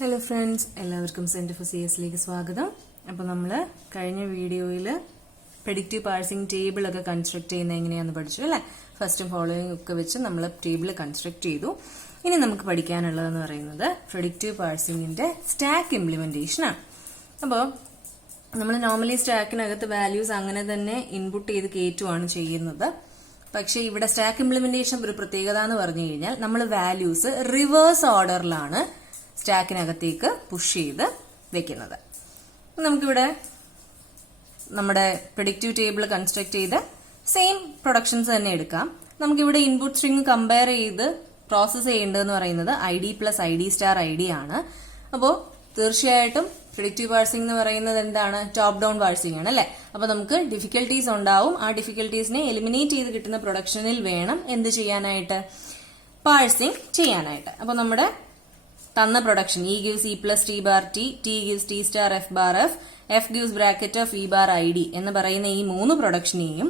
Hello friends, എല്ലാവർക്കും centre for CS സ്വാഗതം. അപ്പോൾ നമ്മൾ കഴിഞ്ഞ വീഡിയോയിൽ പ്രെഡിക്റ്റീവ് പാർസിംഗ് ടേബിൾ ഒക്കെ കൺസ്ട്രക്ട് ചെയ്യുന്നത് എങ്ങനെയാണെന്ന് പഠിച്ചു അല്ലേ. ഫസ്റ്റും ഫോളോയിങ് ഒക്കെ വെച്ച് നമ്മൾ ടേബിൾ കൺസ്ട്രക്ട് ചെയ്തു. ഇനി നമുക്ക് പഠിക്കാനുള്ളതെന്ന് പറയുന്നത് പ്രെഡിക്റ്റീവ് പാർസിംഗിന്റെ സ്റ്റാക്ക് ഇംപ്ലിമെന്റേഷൻ ആണ്. അപ്പോൾ നമ്മൾ നോർമലി സ്റ്റാക്കിനകത്ത് വാല്യൂസ് അങ്ങനെ തന്നെ ഇൻപുട്ട് ചെയ്ത് കയറ്റുവാണ് ചെയ്യുന്നത്. പക്ഷേ ഇവിടെ സ്റ്റാക്ക് ഇംപ്ലിമെന്റേഷൻ ഒരു പ്രത്യേകത എന്ന് പറഞ്ഞു കഴിഞ്ഞാൽ നമ്മൾ വാല്യൂസ് റിവേഴ്സ് ഓർഡറിലാണ് സ്റ്റാക്കിനകത്തേക്ക് പുഷ് ചെയ്ത് വെക്കുന്നത്. നമുക്കിവിടെ നമ്മുടെ പ്രെഡിക്റ്റീവ് ടേബിൾ കൺസ്ട്രക്ട് ചെയ്ത് സെയിം പ്രൊഡക്ഷൻസ് തന്നെ എടുക്കാം. നമുക്കിവിടെ ഇൻപുട്ട് സ്ട്രിംഗ് കമ്പയർ ചെയ്ത് പ്രോസസ് ചെയ്യേണ്ടതെന്ന് പറയുന്നത് ID plus ID star ID ആണ്. അപ്പോൾ തീർച്ചയായിട്ടും പ്രെഡിക്റ്റീവ് പാർസിംഗ് എന്ന് പറയുന്നത് എന്താണ്? ടോപ്പ് ഡൗൺ പാർസിംഗ് ആണ് അല്ലെ. അപ്പൊ നമുക്ക് ഡിഫിക്കൽട്ടീസ് ഉണ്ടാവും. ആ ഡിഫിക്കൽട്ടീസിനെ എലിമിനേറ്റ് ചെയ്ത് കിട്ടുന്ന പ്രൊഡക്ഷനിൽ വേണം എന്ത് ചെയ്യാനായിട്ട്? പാർസിംഗ് ചെയ്യാനായിട്ട്. അപ്പൊ നമ്മുടെ തന്ന production E gives E plus T bar T, T gives T star F bar F, F gives bracket of E bar ID എന്ന് പറയുന്ന ഈ മൂന്ന് പ്രൊഡക്ഷനെയും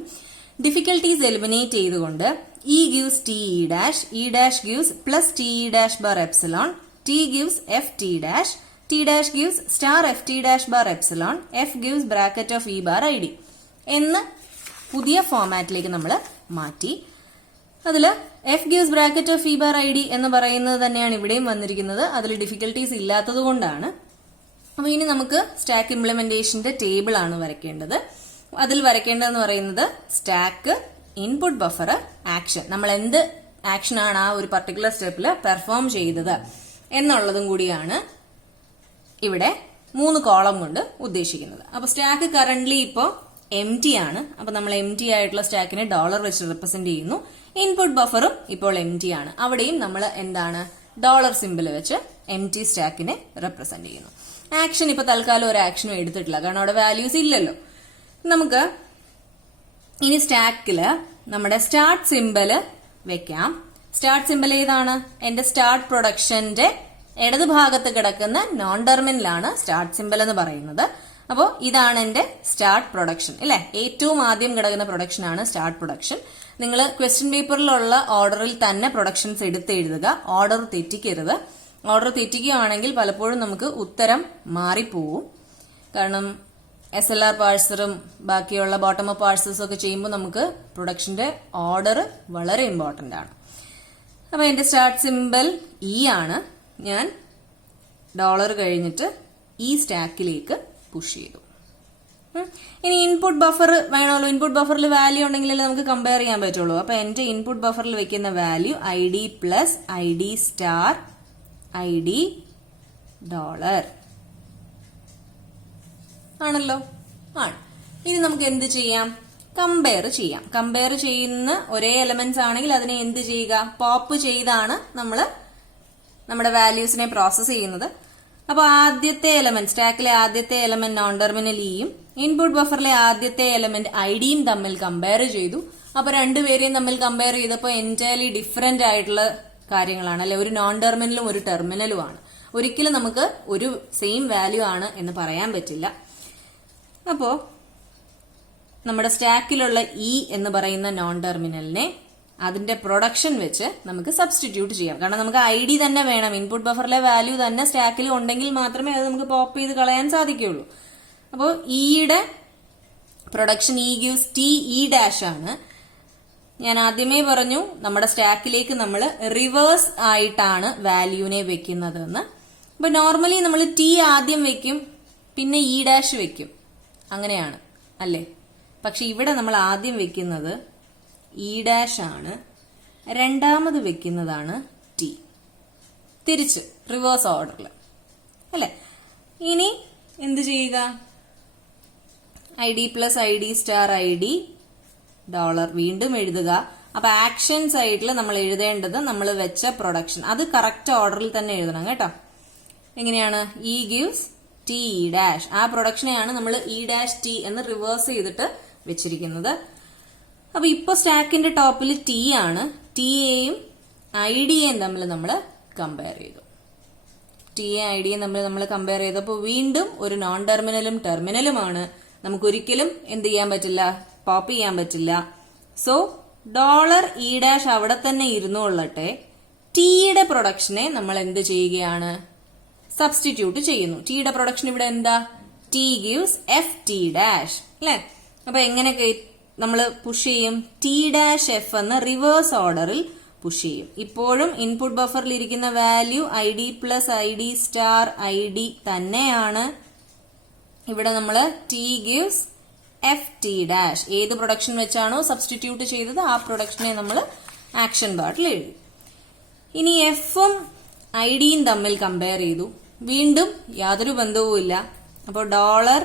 ഡിഫിക്കൽട്ടീസ് എലിമിനേറ്റ് ചെയ്തുകൊണ്ട് E gives T E dash, E dash gives plus T E dash bar epsilon, T gives F T dash, T dash gives star F T dash bar epsilon, F gives bracket of E bar ID എന്ന് പുതിയ ഫോമാറ്റിലേക്ക് നമ്മൾ മാറ്റി. അതിൽ F gives bracket of E bar ID എന്ന് പറയുന്നത് തന്നെയാണ് ഇവിടെയും വന്നിരിക്കുന്നത്. അതിൽ ഡിഫിക്കൽട്ടീസ് ഇല്ലാത്തത് കൊണ്ടാണ്. അപ്പൊ ഇനി നമുക്ക് സ്റ്റാക്ക് ഇംപ്ലിമെന്റേഷന്റെ ടേബിൾ ആണ് വരയ്ക്കേണ്ടത്. അതിൽ വരയ്ക്കേണ്ടതെന്ന് പറയുന്നത് സ്റ്റാക്ക്, ഇൻപുട്ട് ബഫർ, ആക്ഷൻ. നമ്മൾ എന്ത് ആക്ഷൻ ആണ് ആ ഒരു പർട്ടിക്കുലർ സ്റ്റെപ്പിൽ പെർഫോം ചെയ്തത് എന്നുള്ളതും കൂടിയാണ് ഇവിടെ 3 കോളം കൊണ്ട് ഉദ്ദേശിക്കുന്നത്. അപ്പൊ സ്റ്റാക്ക് കറന്റ്ലി ഇപ്പോ എംറ്റി ആണ്. അപ്പൊ നമ്മൾ എംറ്റി ആയിട്ടുള്ള സ്റ്റാക്കിനെ ഡോളർ വെച്ച് റെപ്രസെന്റ് ചെയ്യുന്നു. ഇൻപുട്ട് ബഫറും ഇപ്പോൾ എംറ്റി ആണ്. അവിടെയും നമ്മൾ എന്താണ്? ഡോളർ സിമ്പിൾ വെച്ച് എംറ്റി സ്റ്റാക്കിനെ റെപ്രസെന്റ് ചെയ്യുന്നു. ആക്ഷൻ ഇപ്പൊ തൽക്കാലം ഒരു ആക്ഷനും എടുത്തിട്ടില്ല, കാരണം അവിടെ വാല്യൂസ് ഇല്ലല്ലോ. നമുക്ക് ഇനി സ്റ്റാക്കില് നമ്മുടെ സ്റ്റാർട്ട് സിമ്പിള് വെക്കാം. സ്റ്റാർട്ട് സിമ്പിൾ ഏതാണ്? എന്റെ സ്റ്റാർട്ട് പ്രൊഡക്ഷന്റെ ഇടത് ഭാഗത്ത് കിടക്കുന്ന നോൺ ടെർമിനലാണ് സ്റ്റാർട്ട് സിമ്പിൾ എന്ന് പറയുന്നത്. അപ്പോൾ ഇതാണ് എന്റെ സ്റ്റാർട്ട് പ്രൊഡക്ഷൻ അല്ലെ. ഏറ്റവും ആദ്യം കിടക്കുന്ന പ്രൊഡക്ഷൻ ആണ് സ്റ്റാർട്ട് പ്രൊഡക്ഷൻ. നിങ്ങൾ ക്വസ്റ്റ്യൻ പേപ്പറിലുള്ള ഓർഡറിൽ തന്നെ പ്രൊഡക്ഷൻസ് എടുത്ത് എഴുതുക. ഓർഡർ തെറ്റിക്കരുത്. ഓർഡർ തെറ്റിക്കുകയാണെങ്കിൽ പലപ്പോഴും നമുക്ക് ഉത്തരം മാറിപ്പോവും. കാരണം SLR പാഴ്സറും ബാക്കിയുള്ള ബോട്ടം അപ്പ് പാഴ്സേഴ്സും ഒക്കെ ചെയ്യുമ്പോൾ നമുക്ക് പ്രൊഡക്ഷന്റെ ഓർഡർ വളരെ ഇമ്പോർട്ടന്റ് ആണ്. അപ്പൊ എന്റെ സ്റ്റാർട്ട് സിമ്പിൾ E ആണ്. ഞാൻ ഡോളർ കഴിഞ്ഞിട്ട് ഈ സ്റ്റാക്കിലേക്ക് പുഷ് ചെയ്തു. ഇനി ഇൻപുട്ട് ബഫർ വേണമല്ലോ. ഇൻപുട്ട് ബഫറിൽ വാല്യൂ ഉണ്ടെങ്കിലല്ലേ നമുക്ക് കമ്പയർ ചെയ്യാൻ പറ്റുള്ളൂ. അപ്പൊ എന്റെ ഇൻപുട്ട് ബഫറിൽ വെക്കുന്ന value ID plus ID star ID dollar ആണല്ലോ. ആണ്. ഇനി നമുക്ക് എന്ത് ചെയ്യാം? കമ്പയർ ചെയ്യാം. കമ്പയർ ചെയ്യുന്ന ഒരേ എലമെന്റ്സ് ആണെങ്കിൽ അതിനെ എന്ത് ചെയ്യുക? പോപ്പ് ചെയ്താണ് നമ്മൾ നമ്മുടെ വാല്യൂസിനെ പ്രോസസ് ചെയ്യുന്നത്. അപ്പൊ ആദ്യത്തെ എലമെന്റ്, സ്റ്റാക്കിലെ ആദ്യത്തെ എലമെന്റ് നോൺ ടെർമിനൽ ഇയും ഇൻപുട്ട് ബഫറിലെ ആദ്യത്തെ എലമെന്റ് IDയും തമ്മിൽ കമ്പയർ ചെയ്തു. അപ്പൊ രണ്ടുപേരെയും തമ്മിൽ കമ്പയർ ചെയ്തപ്പോൾ എൻറ്റയർലി ഡിഫറെന്റ് ആയിട്ടുള്ള കാര്യങ്ങളാണ് അല്ലെ. ഒരു നോൺ ടെർമിനലും ഒരു ടെർമിനലും ആണ്. ഒരിക്കലും നമുക്ക് ഒരു സെയിം വാല്യൂ ആണ് എന്ന് പറയാൻ പറ്റില്ല. അപ്പോ നമ്മുടെ സ്റ്റാക്കിലുള്ള E എന്ന് പറയുന്ന നോൺ ടെർമിനലിനെ അതിന്റെ പ്രൊഡക്ഷൻ വെച്ച് നമുക്ക് സബ്സ്റ്റിറ്റ്യൂട്ട് ചെയ്യാം. കാരണം നമുക്ക് ID തന്നെ വേണം. ഇൻപുട്ട് ബഫറിലെ വാല്യൂ തന്നെ സ്റ്റാക്കിൽ ഉണ്ടെങ്കിൽ മാത്രമേ അത് നമുക്ക് പോപ്പ് ചെയ്ത് കളയാൻ സാധിക്കുകയുള്ളൂ. അപ്പോൾ ഇയുടെ production E gives T E dash ആണ്. ഞാൻ ആദ്യമേ പറഞ്ഞു നമ്മുടെ സ്റ്റാക്കിലേക്ക് നമ്മൾ റിവേഴ്സ് ആയിട്ടാണ് വാല്യൂനെ വെക്കുന്നത് എന്ന്. അപ്പൊ നോർമലി നമ്മൾ T ആദ്യം വെക്കും, പിന്നെ E dash വെക്കും, അങ്ങനെയാണ് അല്ലേ. പക്ഷെ ഇവിടെ നമ്മൾ ആദ്യം വെക്കുന്നത് E dash ആണ്, രണ്ടാമത് വെക്കുന്നതാണ് T. തിരിച്ച് റിവേഴ്സ് ഓർഡറിൽ അല്ലെ. ഇനി എന്ത് ചെയ്യുക? ID plus ID star ID dollar വീണ്ടും എഴുതുക. അപ്പൊ ആക്ഷൻ സൈഡിൽ നമ്മൾ എഴുതേണ്ടത് നമ്മൾ വെച്ച പ്രൊഡക്ഷൻ അത് കറക്റ്റ് ഓർഡറിൽ തന്നെ എഴുതണം കേട്ടോ. എങ്ങനെയാണ്? E gives T E dash. ആ പ്രൊഡക്ഷനെയാണ് നമ്മൾ E dash T എന്ന് റിവേഴ്സ് ചെയ്തിട്ട് വെച്ചിരിക്കുന്നത്. അപ്പൊ ഇപ്പൊ സ്റ്റാക്കിന്റെ ടോപ്പിൽ T ആണ്. ടിയെയും IDയെയും തമ്മിൽ നമ്മൾ കമ്പയർ ചെയ്തു. ടിയെയും IDയെയും തമ്മിൽ നമ്മൾ കമ്പയർ ചെയ്തപ്പോൾ വീണ്ടും ഒരു നോൺ ടെർമിനലും ടെർമിനലുമാണ്. നമുക്ക് ഒരിക്കലും എന്ത് ചെയ്യാൻ പറ്റില്ല? പോപ്പ് ചെയ്യാൻ പറ്റില്ല. സോ ഡോളർ E ഡാഷ് അവിടെ തന്നെ ഇരുന്നുകൊള്ളട്ടെ. ടിയുടെ പ്രൊഡക്ഷനെ നമ്മൾ എന്ത് ചെയ്യുകയാണ്? സബ്സ്റ്റിറ്റ്യൂട്ട് ചെയ്യുന്നു. ടിയുടെ പ്രൊഡക്ഷൻ ഇവിടെ എന്താ? T gives F T dash അല്ലെ. അപ്പൊ എങ്ങനെ നമ്മൾ പുഷ് ചെയ്യും? ടി ഡാഷ് എഫ് എന്ന റിവേഴ്സ് ഓർഡറിൽ പുഷ് ചെയ്യും. ഇപ്പോഴും ഇൻപുട്ട് ബഫറിൽ ഇരിക്കുന്ന value I D plus I D star I D തന്നെയാണ്. ഇവിടെ നമ്മൾ T gives F T dash ഏത് പ്രൊഡക്ഷൻ വെച്ചാണോ സബ്സ്റ്റിറ്റ്യൂട്ട് ചെയ്തത് ആ പ്രൊഡക്ഷനെ നമ്മൾ ആക്ഷൻ ബാറിൽ എഴുതി. ഇനി എഫും ഐ ഡിയും തമ്മിൽ കമ്പയർ ചെയ്തു. വീണ്ടും യാതൊരു ബന്ധവുമില്ല. അപ്പോൾ ഡോളർ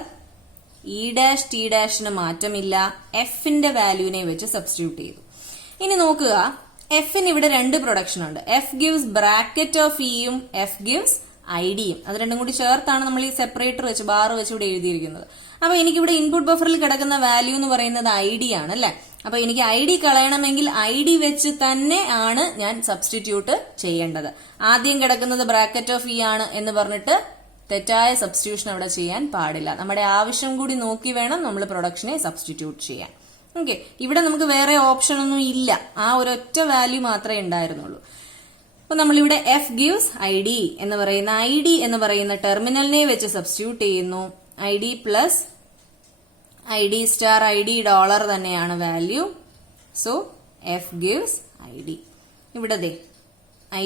ഇ ഡാഷ് ടി ഡാഷിന് മാറ്റമില്ല. എഫിന്റെ വാല്യൂവിനെ വെച്ച് സബ്സ്റ്റിറ്റ്യൂട്ട് ചെയ്തു. ഇനി നോക്കുക, എഫിന് ഇവിടെ രണ്ട് പ്രൊഡക്ഷൻ ഉണ്ട്. എഫ് ഗിവ്സ് ബ്രാക്കറ്റ് ഓഫ് ഇയും എഫ് ഗിവ്സ് ഐ ഡിയും. അത് രണ്ടും കൂടി ചേർത്താണ് നമ്മൾ ഈ സെപ്പറേറ്റർ വെച്ച് ബാർ വെച്ച് ഇവിടെ എഴുതിയിരിക്കുന്നത്. അപ്പൊ എനിക്കിവിടെ ഇൻപുട്ട് ബഫറിൽ കിടക്കുന്ന വാല്യൂ എന്ന് പറയുന്നത് ഐ ഡി ആണ് അല്ലെ. അപ്പൊ എനിക്ക് ഐ ഡി കളയണമെങ്കിൽ ഐ ഡി വെച്ച് തന്നെ ആണ് ഞാൻ സബ്സ്റ്റിറ്റ്യൂട്ട് ചെയ്യേണ്ടത്. ആദ്യം കിടക്കുന്നത് ബ്രാക്കറ്റ് ഓഫ് ഇ ആണ് എന്ന് പറഞ്ഞിട്ട് തെറ്റായ സബ്സ്റ്റിറ്റ്യൂഷൻ അവിടെ ചെയ്യാൻ പാടില്ല. നമ്മുടെ ആവശ്യം കൂടി നോക്കി വേണം നമ്മൾ പ്രൊഡക്ഷനെ സബ്സ്റ്റിറ്റ്യൂട്ട് ചെയ്യാൻ. ഓക്കെ, ഇവിടെ നമുക്ക് വേറെ ഓപ്ഷൻ ഒന്നും ഇല്ല. ആ ഒരൊറ്റ വാല്യൂ മാത്രമേ ഉണ്ടായിരുന്നുള്ളൂ. അപ്പൊ നമ്മളിവിടെ എഫ് ഗീവ്സ് ഐ ഡി എന്ന് പറയുന്ന ടെർമിനലിനെ വെച്ച് സബ്സ്റ്റിറ്റ്യൂട്ട് ചെയ്യുന്നു. I D plus I D star I D dollar തന്നെയാണ് value. So F gives I D. ഇവിടെ ഐ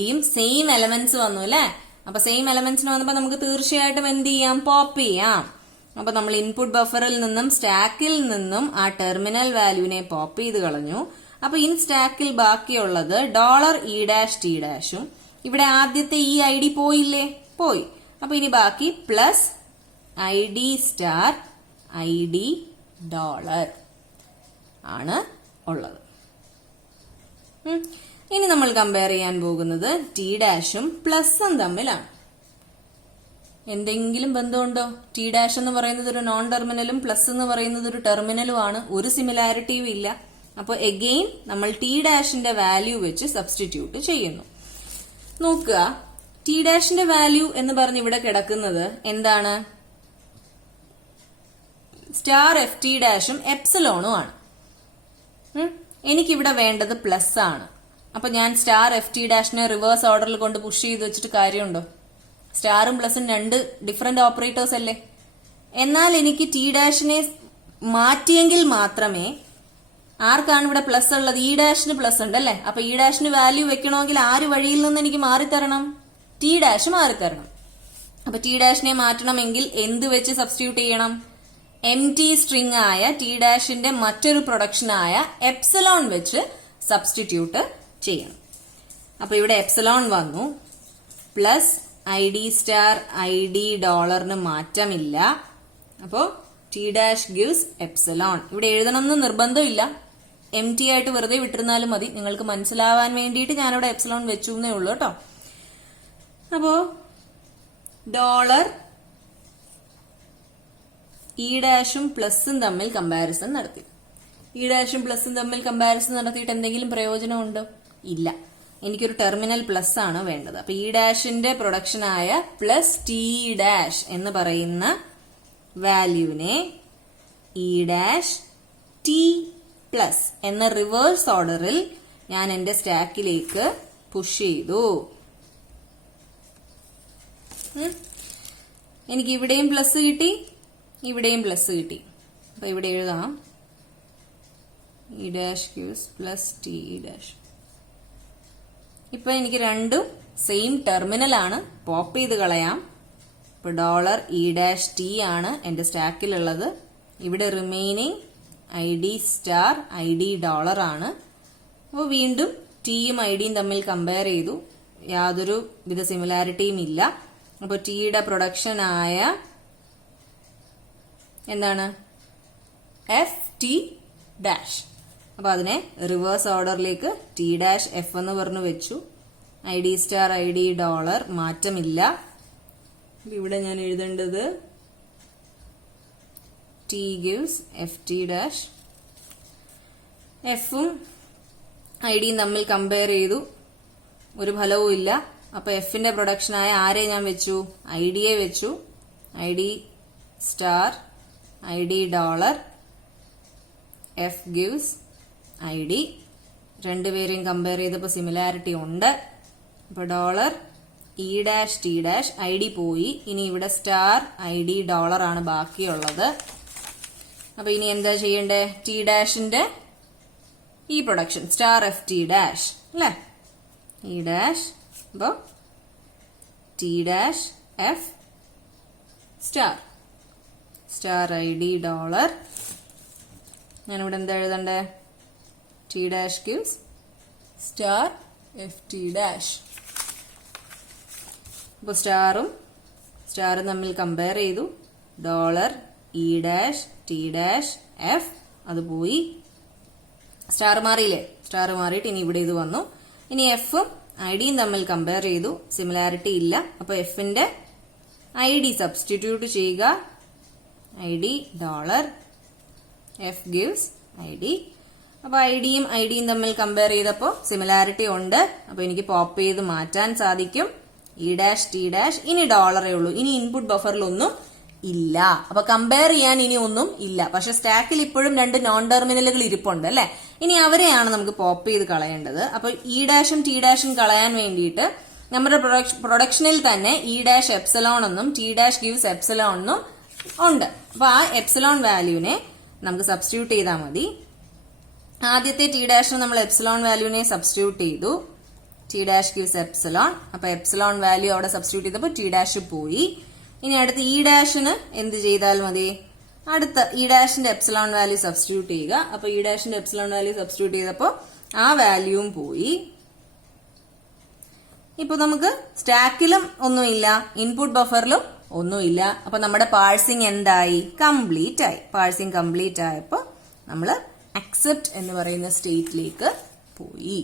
ഡിയും സെയിം എലമെന്റ്സ് വന്നു അല്ലെ. അപ്പൊ സെയിം എലമെന്റ്സിന് വന്നപ്പോ നമുക്ക് തീർച്ചയായിട്ടും എന്ത് ചെയ്യാം? പോപ്പ് ചെയ്യാം. അപ്പൊ നമ്മൾ ഇൻപുട്ട് ബഫറിൽ നിന്നും സ്റ്റാക്കിൽ നിന്നും ആ ടെർമിനൽ വാല്യൂവിനെ പോപ്പ് ചെയ്ത് കളഞ്ഞു. അപ്പൊ ഇൻ സ്റ്റാക്കിൽ ബാക്കിയുള്ളത് ഡോളർ ഇ ഡാഷ് ടി ഡാഷും ഇവിടെ ആദ്യത്തെ ഈ ഐ ഡി പോയില്ലേ? പോയി. അപ്പൊ ഇനി ബാക്കി plus I D star I D dollar ആണ് ഉള്ളത്. ഇനി നമ്മൾ കമ്പയർ ചെയ്യാൻ പോകുന്നത് ടി ഡാഷും പ്ലസും തമ്മിലാണ്. എന്തെങ്കിലും ബന്ധമുണ്ടോ? ടി ഡാഷ് എന്ന് പറയുന്നത് ഒരു നോൺ ടെർമിനലും പ്ലസ് എന്ന് പറയുന്നത് ഒരു ടെർമിനലും ആണ്. ഒരു സിമിലാരിറ്റിയും ഇല്ല. അപ്പോൾ എഗെയിൻ നമ്മൾ ടി ഡാഷിന്റെ വാല്യൂ വെച്ച് സബ്സ്റ്റിറ്റ്യൂട്ട് ചെയ്യുന്നു. നോക്കുക, ടി ഡാഷിന്റെ വാല്യൂ എന്ന് പറഞ്ഞ് ഇവിടെ കിടക്കുന്നത് എന്താണ്? സ്റ്റാർ എഫ് ടി ഡാഷും എപ്സിലോണും ആണ്. എനിക്കിവിടെ വേണ്ടത് പ്ലസ് ആണ്. അപ്പൊ ഞാൻ സ്റ്റാർ എഫ് ടി ഡാഷിനെ റിവേഴ്സ് ഓർഡറിൽ കൊണ്ട് പുഷ് ചെയ്ത് വെച്ചിട്ട് കാര്യമുണ്ടോ? സ്റ്റാറും പ്ലസും രണ്ട് ഡിഫറെന്റ് ഓപ്പറേറ്റേഴ്സ് അല്ലേ. എന്നാൽ എനിക്ക് ടി ഡാഷിനെ മാറ്റിയെങ്കിൽ മാത്രമേ, ആർക്കാണ് ഇവിടെ പ്ലസ് ഉള്ളത്? ഇ ഡാഷിന് പ്ലസ് ഉണ്ട് അല്ലെ. അപ്പൊ ഇ ഡാഷിന് വാല്യൂ വെക്കണമെങ്കിൽ ആര് വഴിയിൽ നിന്ന് എനിക്ക് മാറിത്തരണം? T dash മാറിത്തരണം. അപ്പൊ ടി ഡാഷിനെ മാറ്റണമെങ്കിൽ എന്ത് വെച്ച് സബ്സ്റ്റിറ്റ്യൂട്ട് ചെയ്യണം? എം ടി സ്ട്രിംഗ് ആയ ടി ഡാഷിന്റെ മറ്റൊരു പ്രൊഡക്ഷനായ എപ്സിലോൺ വെച്ച് സബ്സ്റ്റിറ്റ്യൂട്ട് ചെയ്യണം. അപ്പൊ ഇവിടെ എപ്സിലോൺ വന്നു. Plus I D star I D ഡോളറിന് മാറ്റമില്ല. അപ്പോ ടി ഡാഷ് ഗിവ്സ് എപ്സിലോൺ. ഇവിടെ എഴുതണമെന്ന് നിർബന്ധമില്ല. എം ടി ആയിട്ട് വെറുതെ വിട്ടിരുന്നാലും മതി. നിങ്ങൾക്ക് മനസ്സിലാവാൻ വേണ്ടിയിട്ട് ഞാനിവിടെ എപ്സിലോൺ വെച്ചു എന്നേ ഉള്ളൂ കേട്ടോ. അപ്പോ ഡോളർ ഇ ഡാഷും പ്ലസും തമ്മിൽ കമ്പാരിസൺ നടത്തി. ഇ ഡാഷും പ്ലസും തമ്മിൽ കമ്പാരിസൺ നടത്തിയിട്ട് എന്തെങ്കിലും പ്രയോജനമുണ്ടോ? ഇല്ല. എനിക്കൊരു ടെർമിനൽ പ്ലസ് ആണ് വേണ്ടത്. അപ്പൊ ഇ ഡാഷിന്റെ പ്രൊഡക്ഷനായ പ്ലസ് ടി ഡാഷ് എന്ന് പറയുന്ന വാല്യൂവിനെ ഇ ഡാഷ് ടി പ്ലസ് എന്ന റിവേഴ്സ് ഓർഡറിൽ ഞാൻ എന്റെ സ്റ്റാക്കിലേക്ക് പുഷ് ചെയ്തു. എനിക്ക് ഇവിടെയും പ്ലസ് കിട്ടി, ഇവിടെയും പ്ലസ് കിട്ടി. അപ്പൊ ഇവിടെ എഴുതാം E dash gives plus T dash. ഇപ്പൊ എനിക്ക് രണ്ടും സെയിം ടെർമിനൽ ആണ്. പോപ്പ് ചെയ്ത് കളയാം. ഇപ്പൊ ഡോളർ ഇ ഡാഷ് ടി ആണ് എന്റെ സ്റ്റാക്കിലുള്ളത്. ഇവിടെ remaining I D star I D dollar ആണ്. അപ്പോൾ വീണ്ടും ടിയും ഐ ഡിയും തമ്മിൽ കമ്പയർ ചെയ്തു. യാതൊരു വിധ സിമിലാരിറ്റിയും ഇല്ല. അപ്പോൾ ടിയുടെ പ്രൊഡക്ഷനായ എന്താണ്? F T dash. അപ്പൊ അതിനെ റിവേഴ്സ് ഓർഡറിലേക്ക് ടി ഡാഷ് എഫ് എന്ന് പറഞ്ഞു വെച്ചു. I D star I D dollar മാറ്റമില്ല. ഇവിടെ ഞാൻ എഴുതേണ്ടത് T gives F T dash. എഫും ഐ ഡിയും തമ്മിൽ കമ്പയർ ചെയ്തു, ഒരു ഫലവും ഇല്ല. അപ്പൊ എഫിന്റെ പ്രൊഡക്ഷനായ ആരെ ഞാൻ വെച്ചു? ഐ ഡിയെ വെച്ചു. I D star I D dollar F gives I D. രണ്ടുപേരെയും കമ്പയർ ചെയ്തപ്പോൾ സിമിലാരിറ്റി ഉണ്ട്. അപ്പൊ dollar E dash T dash I D പോയി. ഇനി ഇവിടെ സ്റ്റാർ ഐ ഡി ഡോളർ ആണ് ബാക്കിയുള്ളത്. അപ്പൊ ഇനി എന്താ ചെയ്യണ്ടേ? ടി ഡാഷിന്റെ ഈ production star F T dash അല്ലെ, ഇ ഡാഷ് അപ്പോ T dash F star star I D dollar. ഞാനിവിടെ എന്താ എഴുതണ്ടേ? T dash gives star F T dash. അപ്പോൾ സ്റ്റാറും തമ്മിൽ കമ്പയർ ചെയ്തു. Dollar E dash T dash F അത് പോയി. സ്റ്റാർ മാറിയില്ലേ? സ്റ്റാർ മാറിയിട്ട് ഇനി ഇവിടെ ഇത് വന്നു. ഇനി എഫും ഐ ഡിയും തമ്മിൽ കമ്പയർ ചെയ്തു. സിമിലാരിറ്റി ഇല്ല. അപ്പൊ എഫിന്റെ ഐ ഡി സബ്സ്റ്റിറ്റ്യൂട്ട് ചെയ്യുക. I D dollar F gives I D. അപ്പൊ ഐ ഡിയും തമ്മിൽ കമ്പയർ ചെയ്തപ്പോ സിമിലാരിറ്റി ഉണ്ട്. അപ്പൊ എനിക്ക് പോപ്പ് ചെയ്ത് മാറ്റാൻ സാധിക്കും. E dash T dash. ഇനി ഡോളറേ ഉള്ളൂ. ഇനി ഇൻപുട്ട് ബഫറിൽ ഒന്നും ഇല്ല. അപ്പൊ കമ്പയർ ചെയ്യാൻ ഇനി ഒന്നും ഇല്ല. പക്ഷെ സ്റ്റാക്കിൽ ഇപ്പോഴും 2 നോൺ ടെർമിനലുകൾ ഇരിപ്പുണ്ട് അല്ലെ. ഇനി അവരെയാണ് നമുക്ക് പോപ്പ് ചെയ്ത് കളയേണ്ടത്. അപ്പൊ ഇ ഡാഷും ടി ഡാഷും കളയാൻ വേണ്ടിയിട്ട് നമ്മുടെ പ്രൊഡക്ഷനിൽ തന്നെ ഇ ഡാഷ് എപ്സിലോൺ എന്നും ടി ഡാഷ് ഗീവ്സ് എപ്സിലോൺ എന്നും ഉണ്ട്. അപ്പൊ ആ എപ്സിലോൺ വാല്യൂവിനെ നമുക്ക് സബ്സ്റ്റിറ്റ്യൂട്ട് ചെയ്താൽ മതി. ആദ്യത്തെ ടി ഡാഷിന് നമ്മൾ എപ്സിലോൺ വാല്യൂവിനെ സബ്സ്റ്റിറ്റ്യൂട്ട് ചെയ്തു. T dash gives epsilon. അപ്പൊ എപ്സിലോൺ വാല്യൂ അവിടെ സബ്സ്റ്റിറ്റ്യൂട്ട് ചെയ്തപ്പോൾ ടി ഡാഷ് പോയി. ഇനി അടുത്ത് ഇ ഡാഷിന് എന്ത് ചെയ്താൽ മതി? അടുത്ത ഇ ഡാഷിന്റെ എപ്സിലോൺ വാല്യൂ സബ്സ്റ്റിറ്റ്യൂട്ട് ചെയ്യുക. അപ്പൊ ഇ ഡാഷിന്റെ എപ്സിലോൺ വാല്യൂ സബ്സ്റ്റിറ്റ്യൂട്ട് ചെയ്തപ്പോൾ ആ വാല്യൂവും പോയി. ഇപ്പൊ നമുക്ക് സ്റ്റാക്കിലും ഒന്നുമില്ല, ഇൻപുട്ട് ബഫറിലും ഒന്നുമില്ല. അപ്പൊ നമ്മുടെ പാഴ്സിംഗ് എന്തായി? കംപ്ലീറ്റ് ആയി. പാഴ്സിംഗ് കംപ്ലീറ്റ് ആയപ്പോ നമ്മൾ അക്സെപ്റ്റ് എന്ന് പറയുന്ന സ്റ്റേറ്റിലേക്ക് പോയി.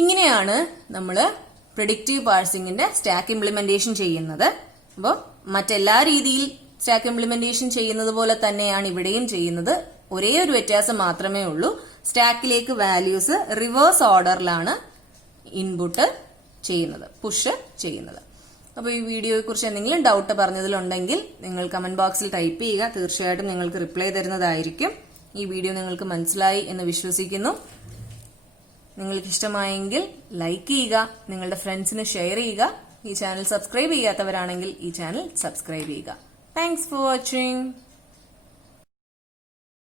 ഇങ്ങനെയാണ് നമ്മൾ പ്രെഡിക്റ്റീവ് പാഴ്സിംഗിന്റെ സ്റ്റാക്ക് ഇംപ്ലിമെന്റേഷൻ ചെയ്യുന്നത്. അപ്പോൾ മറ്റെല്ലാ രീതിയിൽ സ്റ്റാക്ക് ഇംപ്ലിമെന്റേഷൻ ചെയ്യുന്നത് പോലെ തന്നെയാണ് ഇവിടെയും ചെയ്യുന്നത്. ഒരേ ഒരു വ്യത്യാസം മാത്രമേ ഉള്ളൂ. സ്റ്റാക്കിലേക്ക് വാല്യൂസ് റിവേഴ്സ് ഓർഡറിലാണ് ഇൻപുട്ട് ചെയ്യുന്നത്, പുഷ് ചെയ്യുന്നത്. അപ്പോൾ ഈ വീഡിയോയെ കുറിച്ച് എന്തെങ്കിലും ഡൗട്ട് പറഞ്ഞതിലുണ്ടെങ്കിൽ നിങ്ങൾ കമന്റ് ബോക്സിൽ ടൈപ്പ് ചെയ്യുക. തീർച്ചയായിട്ടും നിങ്ങൾക്ക് റിപ്ലൈ തരുന്നതായിരിക്കും. ഈ വീഡിയോ നിങ്ങൾക്ക് മനസ്സിലായി എന്ന് വിശ്വസിക്കുന്നു. നിങ്ങൾക്ക് ഇഷ്ടമായെങ്കിൽ ലൈക്ക് ചെയ്യുക, നിങ്ങളുടെ ഫ്രണ്ട്സിന് ഷെയർ ചെയ്യുക. ഈ ചാനൽ സബ്സ്ക്രൈബ് ചെയ്യാത്തവരാണെങ്കിൽ ഈ ചാനൽ സബ്സ്ക്രൈബ് ചെയ്യുക. Thanks for watching.